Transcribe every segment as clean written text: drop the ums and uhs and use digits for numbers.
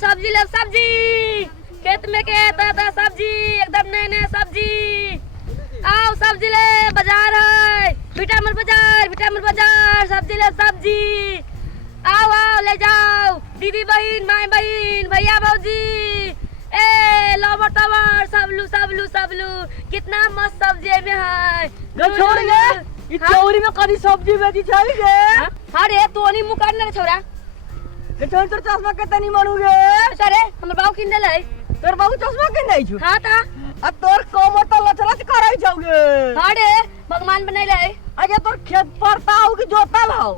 सब्जी ले सब्जी खेत में के ताजा सब्जी एकदम नए नए सब्जी आओ सब्जी ले बाजार है विटामिन बाजार सब्जी ले सब्जी आओ आओ ले जाओ दीदी बहन माई बहन भैया भौजी ए लवर टवर सबलू कितना मस्त सब्जी में है छोड़ गे ई चौरी में कदी सब्जी बेची छई गे अरे तोनी मुकर न छोरा के छोड़ तोर चश्मा के तनी मानुगे अरे हमर बाबू किन देले तोर बाबू चश्मा के नहीं छु हां ता आ तोर कोमर तो लचलच कराई छौगे अरे भगवान बनैले आगे तोर खेत पड़ता हो कि जोतल हो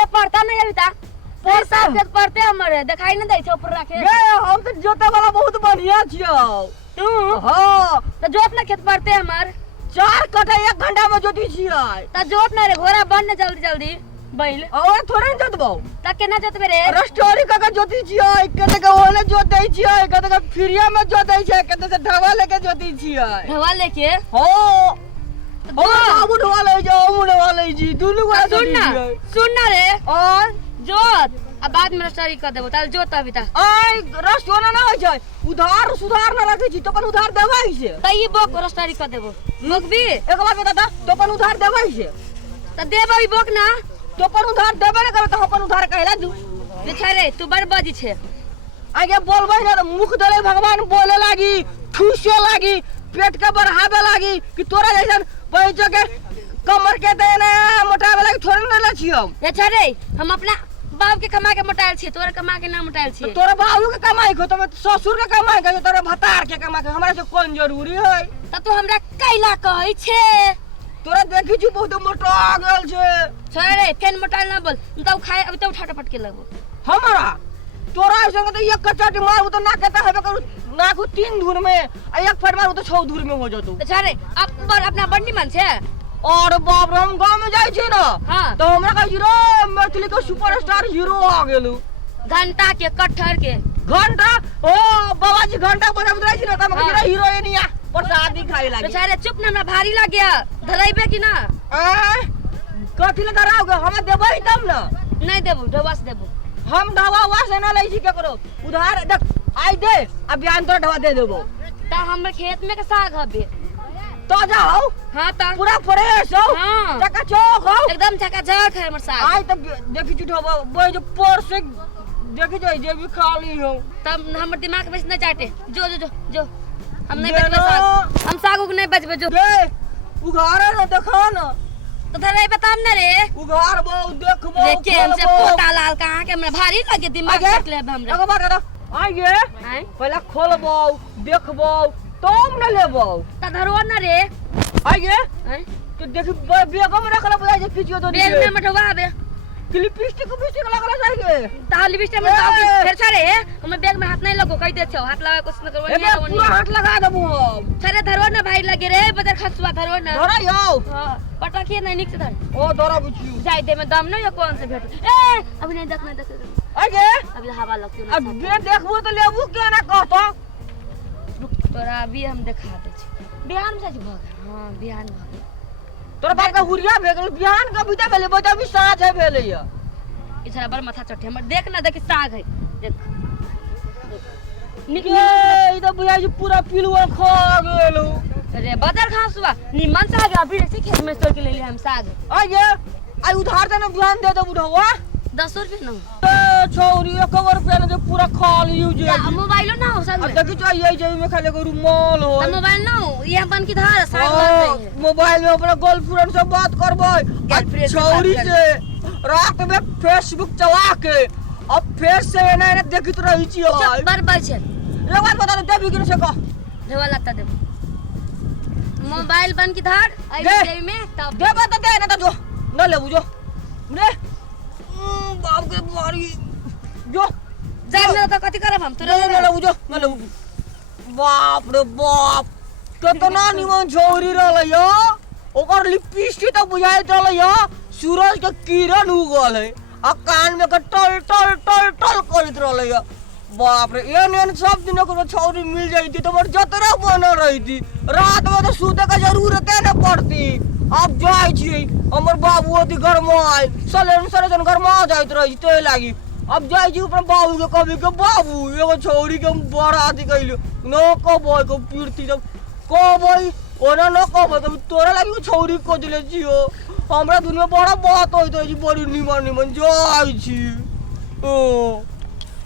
रे पड़ता नहीं अभी ता पोर साफ खेत पड़ते हमर दिखाई न दै छ ऊपर रखे गे हम तो जोते वाला बहुत बढ़िया छियो तू हां तो जोत न खेत पड़ते हमर 4 कटा 1 घंटा में जोती छियै त जोत न रे घोड़ा बन न जल्दी बैल ओए थोड़े जोतबो त केना जोतबे रे रस्टोरी का जोती छियै कते के ओने जोतै छियै कते के फ्रीया में जोतै छै कते से ढवा लेके जोती छियै ढवा लेके हो ओ बाबू ढवा ले जाओ मुड़े वाले जी दुनु को सुन ना रे और जोत अब बाद में रस्टोरी कर देबो ताल जोत अभी ता आय रस्टोरी ना होय छै उधार सुधार ना रखै छी तो अपन उधार देबै छै त ई बोक रस्टोरी कर देबो बोक भी एक बार बता तो अपन उधार देबै छै त देबो ई बोक ना तो अपन उधार देबे ना करब तो अपन उधार कहला दू देखा रे तू बड़ बाजी छे आगे बोलबै ना मुख देले भगवान बोले लागी ठूसे लागी पेट के बढ़ावे लागी कि तोरा जैसन पैसा के कमर के देने मोटावे लागी थोड़े ना ले छियो अच्छा रे हम अपना बाप के कमा के मोटाइल छी तोरा कमा के ना मोटाइल छी तोरा बाबू के कमाई खो तो ससुर के कमाई के तोरा भतार के कमाई के हमरा से कोन जरूरी है त तू हमरा कैला कहै छे तोरा देखि छु बहुत मोटा गेल छे छोड़ रे फेन मोटाइल ना बोल त खाए अभी तो उठा पटके लगो हमरा तोरा संग तो एक कच्चा मारू तो ना कहता है करू नाखू 3 धूर में आ एक फट मारू तो 6 धूर में हो जतो अच्छा रे अपना बंडी मन छे और बाप रे हम गांव में जाई छी ना हां तो हमरा कह हीरो मैथिली के सुपरस्टार हीरो आ गेलु घंटा के कटहर के घंटा ओ बाबाजी घंटा बजाबत रही छी ना त हम कह हीरोइनिया प्रसादी खाए लागी अच्छा रे चुप ना हमरा भारी लाग गया धराइबे कि ना ए कथि ले धराओगे हमें देबै तब ना नहीं देबो ढवास देबो हम ढवा हुआ से ना लै छी केकरो उधार देख आई दे अब बयान तोरा ढवा दे देबो त हमर खेत में के साग हबे तो जाओ हां त पूरा फ्रेश हो हां चकाचौक हो एकदम चकाचक है हमर साग आई तब देखि छु ढवा बोय जो पर से देखि जाई जे भी खाली हो तब हमर दिमाग में न चाटे जो हम नहीं बचबे साग हम साग उग नहीं बचबे जो दे उघारे ना देखा ना तो धरे बताम ना रे उघार बो देखबो देखे हमसे पोटा लाल कहां के हमरा भारी लगे दिमाग कट ले हमरा एक बार आइए पहले खोलबो देखबो तब न लेबो त धरो ना रे आइए तो देखि बेगम रखला बुझाई जे किछो तो बेग में मठवा आबे लिपस्टिक लगला चाहिए ता लिपस्टिक में फिर छरे हम बेग में हाथ नहीं लगो कह दे छो हाथ लगाए कुछ न करवा ए पूरा हाथ लगा देबो छरे धरो ना भाई लगे रे बदर खसुआ धरो ना धरा यो हां पटाखिए नहीं निक से धर ओ धरा बुझियो जाई दे में दम न ये कौन से भेट ए अभी नहीं देख आगे अभी हवा लगती अब बे देखबो तो लेबू के ना कहतो तोरा अभी हम दिखा दे छी बिहान में जाई भग हां बिहान भग तोरा बाप का हुरिया भेगल बिहान का बुझा भेले बता भी साँझ है भेले या ई छरा बड़ माथा चट्टे हमर देख ना देखि साग है देख निक ई तो बुझाई पूरा पिलुआ खा गेलो अरे बदर घासुआ निमन साग अभी से खेत में तोड़ के ले ले हम साग आइए आई उधार देना बिहान दे दे बुढ़वा 10 रुपए न छौरी 1 रुपया ने पूरा खा लियो जे मोबाइलो ना हो संग अब देखि चाहिए जे में खाली को रुमाल हो त मोबाइल ना हो ये बन की धार साग बन रही मोबाइल में अपना गर्लफ्रेंड से बात करबै छौरी से रात में फेसबुक चला के अब फेस से ना देखित रही छी बर बचे एक बात बता दे देबी कि से कह देवा लाता दे मोबाइल बन की धार आई देवी में तब दे बता दे ना तो जो न ले बुझो रे बाप के मारी जो जान ना तो कथि करब हम तोरा न ले बुझो न ले बाप रे बाप कितना निमन छौरी रहले यो ओकर लिपस्टिक तो बुझाइत रहले यो सूरज के किरण उगल है आ कान में के टल टल टल टल करत रहले यो बाप रे एन सब दिन को छौरी मिल जाती तो मोर जतरा बन रही थी रात में तो सूते का जरूरत है ना पड़ती अब जाई छी हमर बाबू ओती घर में आइल सलेन सरे जन घर में जाइत रही तो लागी अब जाई छी अपने बाबू के कभी के बाबू एगो छौरी के बड़ा अथी कइलो न कहबै को पीरती जब कहबै ओना न कहबै कभी तोरा लागि उ छौरी खोजले छियो हमरा दुनिया बड़ा बात होइत अछि बड़ी निमन निमन जाई छी ओ